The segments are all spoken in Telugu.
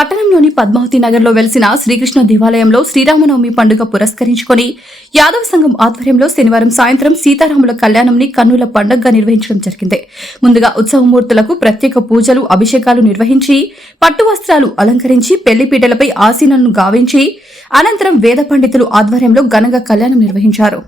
పట్టణంలోని పద్మావతి నగర్లో వెలిసిన శ్రీకృష్ణ దేవాలయంలో శ్రీరామనవమి పండుగ పురస్కరించుకొని యాదవ సంఘం ఆధ్వర్యంలో శనివారం సాయంత్రం సీతారాముల కళ్యాణంని కన్నుల పండుగగా నిర్వహించడం జరిగింది. ముందుగా ఉత్సవమూర్తులకు ప్రత్యేక పూజలు, అభిషేకాలు నిర్వహించి పట్టు వస్త్రాలు అలంకరించి పెళ్లిపీటలపై ఆసీనాలను గావించి అనంతరం వేద పండితులు ఆధ్వర్యంలో ఘనంగా కళ్యాణం నిర్వహించారు.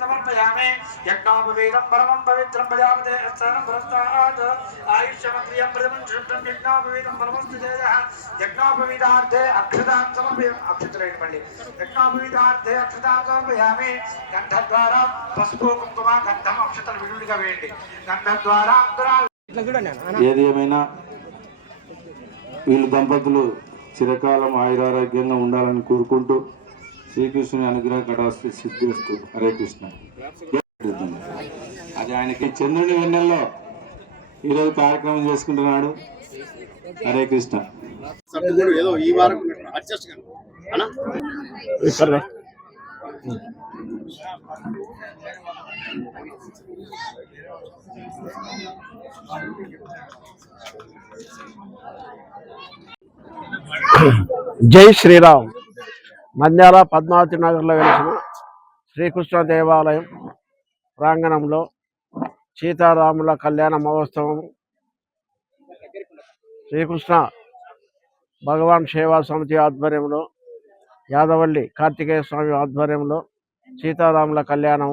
समर्पयामि यज्ञोपवीतं परमं पवित्रं भजामते अस्त्रं पुरस्तात् आयुष्यमग्रियं प्रथमं शुद्धं यज्ञोपवीतं परमस्तिदेयः यज्ञोपवीतार्थे अक्षतां समर्पयामि अक्षतरेणमल्लि यज्ञोपवीतार्थे अक्षतां समर्पयामि गन्धद्वारा पసుపు కుంకుమ గంధం అక్షతలు విడుదలగా వేయండి గంధద్వారా ఏది ఏమైనా వీళ్ళు దంపతులు చిరకాలం ఆయురారోగ్యంగా ఉండాలని కోరుకుంటూ శ్రీకృష్ణుని అనుగ్రహ కటాక్ష సిద్ధిస్తూ హరే కృష్ణ. అది ఆయనకి చంద్రుని వెన్నెల్లో ఈరోజు కార్యక్రమం చేసుకుంటున్నాడు. హరే కృష్ణ. జై శ్రీరామ్. మంద్యాల పద్మావతి నగర్లో వెలిసిన శ్రీకృష్ణ దేవాలయం ప్రాంగణంలో సీతారాముల కళ్యాణ మహోత్సవం శ్రీకృష్ణ భగవాన్ సేవా సమితి ఆధ్వర్యంలో యాదవల్లి కార్తికేయ స్వామి ఆధ్వర్యంలో సీతారాముల కళ్యాణం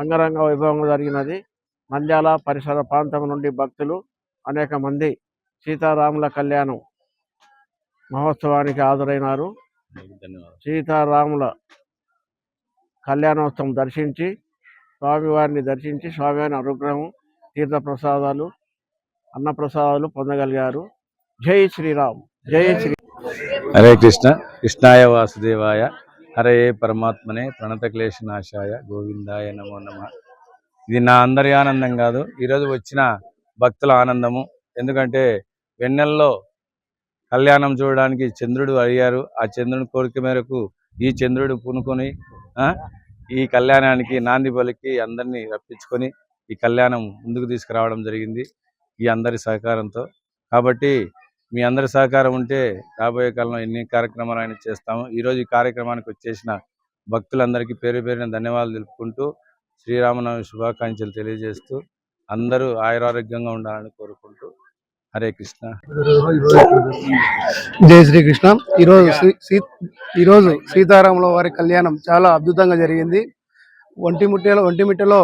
అంగరంగ వైభవంగా జరిగినది. మంద్యాల పరిసర ప్రాంతం నుండి భక్తులు అనేక మంది సీతారాముల కళ్యాణం మహోత్సవానికి హాజరైనారు. సీతారాముల కళ్యాణోత్సవం దర్శించి స్వామివారిని దర్శించి స్వామివారి అనుగ్రహం, తీర్థప్రసాదాలు, అన్నప్రసాదాలు పొందగలిగారు. జై శ్రీరామ్. జై శ్రీ. హరే కృష్ణ. కృష్ణాయ వాసుదేవాయ హరే పరమాత్మనే ప్రణతక్లేశనాశాయ గోవిందాయ నమో నమః. ఇది నా అందరి ఆనందం కాదు, ఈరోజు వచ్చిన భక్తుల ఆనందము. ఎందుకంటే వెన్నెల్లో కళ్యాణం చూడడానికి చంద్రుడు అడిగారు. ఆ చంద్రుని కోరిక మేరకు ఈ చంద్రుడు పూనుకొని ఈ కళ్యాణానికి నాంది పలికి అందరినీ రప్పించుకొని ఈ కళ్యాణం ముందుకు తీసుకురావడం జరిగింది ఈ అందరి సహకారంతో. కాబట్టి మీ అందరి సహకారం ఉంటే రాబోయే కాలంలో ఎన్ని కార్యక్రమాలు అయినా చేస్తాము. ఈరోజు ఈ కార్యక్రమానికి వచ్చేసిన భక్తులందరికీ పేరు పేరున ధన్యవాదాలు తెలుపుకుంటూ శ్రీరామనవమి శుభాకాంక్షలు తెలియజేస్తూ అందరూ ఆయురారోగ్యంగా ఉండాలని కోరుకుంటూ హరే కృష్ణ. జై శ్రీకృష్ణ. ఈరోజు సీతారాముల వారి కళ్యాణం చాలా అద్భుతంగా జరిగింది. ఒంటిమిట్టలో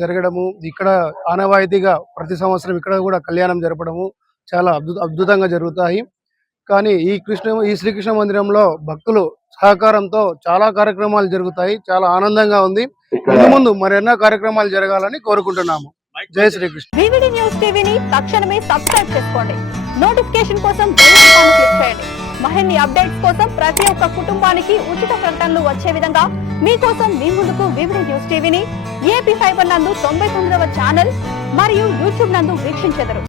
జరగడము, ఇక్కడ ఆనవాయితీగా ప్రతి సంవత్సరం ఇక్కడ కూడా కళ్యాణం జరపడము చాలా అద్భుతంగా జరుగుతాయి. కానీ ఈ శ్రీకృష్ణ మందిరంలో భక్తులు సహకారంతో చాలా కార్యక్రమాలు జరుగుతాయి. చాలా ఆనందంగా ఉంది. ముందు మరెన్నో కార్యక్రమాలు జరగాలని కోరుకుంటున్నాము. జై శ్రీకృష్ణ. వివిడి న్యూస్ టీవీని తక్షణమే సబ్స్క్రైబ్ చేసుకోండి. నోటిఫికేషన్ కోసం బెల్ ఐకాన్ క్లిక్ చేయండి. మరిన్ని అప్డేట్స్ కోసం ప్రతి ఒక్క కుటుంబానికి ఉచిత ప్రకటనలు వచ్చే విధంగా మీకోసం మీ ముందుకు వివిడి న్యూస్ టీవీని ఏపీ ఫైబర్ నందు 99వ ఛానల్ మరియు యూట్యూబ్ నందు వీక్షించెదరు.